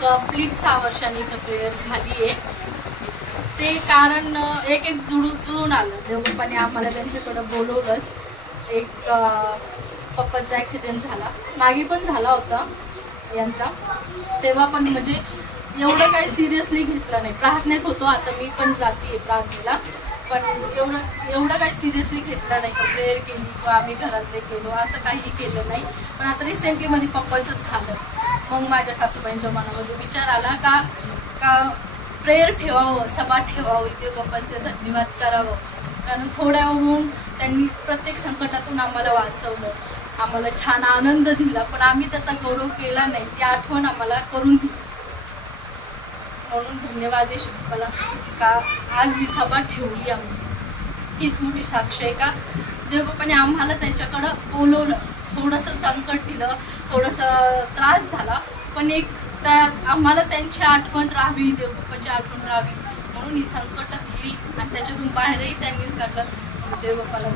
Complete 6 वर्षांनी इथं prayer झाली आहे. ते कारण एक जुळून आलं. देवबाप्पाने आम्हाला त्यांच्याकडं बोलवलंच. एक पप्पाचा ॲक्सिडेंट झाला, मागे पण झाला होता यांचा, तेव्हा पण म्हणजे एवढं काही सिरियसली घेतलं नाही. प्रार्थनेत होतो, आता मी पण जाते प्रार्थनेला, पण एवढं काही सिरियसली घेतलं नाही. प्रेयर केली किंवा आम्ही घरातले केलो असं काही केलं नाही. पण आता रिसेंटली मध्ये पप्पाचंच झालं. मग माझ्या सासूबाईंच्या मनामध्ये विचार आला का प्रेयर ठेवावं, सभा ठेवावं, देवबाप्पांचे धन्यवाद करावं. कारण थोड्यावरून त्यांनी प्रत्येक संकटातून आम्हाला वाचवलं, आम्हाला छान आनंद दिला, पण आम्ही त्याचा गौरव केला नाही. ती आठवण आम्हाला करून दिली. म्हणून धन्यवाद आहे शिवबाला का आज ही सभा ठेवली आम्ही. हीच मोठी साक्ष आहे का देवबाप्पाने आम्हाला त्यांच्याकडं बोलवलं. थोडंसं संकट दिलं, थोडंसं त्रास झाला, पण एक आम्हाला त्यांची आठवण राहावी, देवबाप्पाची आठवण राहावी म्हणून ही संकट दिली आणि त्याच्यातून बाहेरही त्यांनीच काढलं. देवबाप्पाला